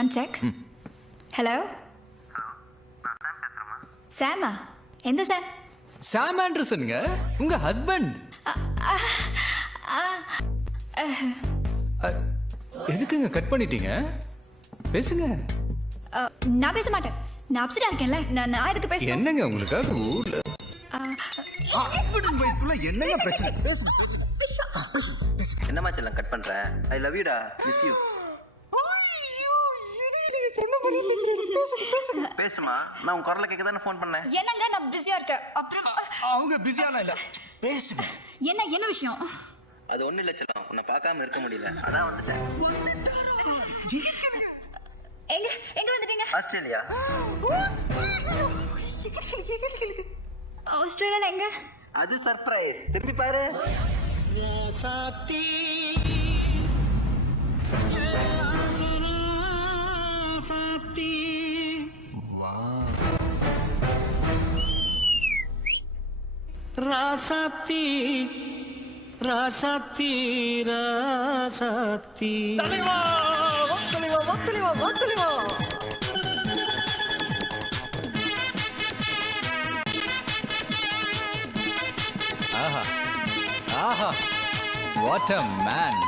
One check. Hello சாமா? எந்த சாம்? சாம் ஆண்டர்சனுங்க, உங்க husband. எதுக்குங்க கட் பண்ணிட்டீங்க? பேசுங்க. நான் பேச மாட்டேன். நான் அப்செட்டா இருக்கேன்ல. நான் எதுக்கு பேசணும்? என்னங்க உங்களுக்காக ஊர்ல ஹாஸ்பிடல் போய்க்குள்ள என்னங்க பிரச்சனை? பேசுங்க. என்னமா செல்லம் கட் பண்ற? ஐ லவ் யூடா, மிஸ் யூ. பேசுமா, நான் உன் குரலை கேட்க தானே ஃபோன் பண்ணேன். என்னங்க நான் பிஸியா இருக்கேன். அப்புறம் அவங்க பிஸியான இல்ல, பேசுங்க. என்ன விஷயம்? அது ஒண்ணு இல்ல செல்லம், உன்னை பார்க்காம இருக்க முடியல, அதான் வந்துட்டேன். எங்க வந்துட்டீங்க? ஆஸ்திரேலியா. ஆஸ்திரேலியால எங்க? அது சர்ப்ரைஸ், திரும்பி பாரு. ராசாத்தி ராசாத்தி ராசாத்தி. ஆஹா ஆஹா, வாட் அ மேன்.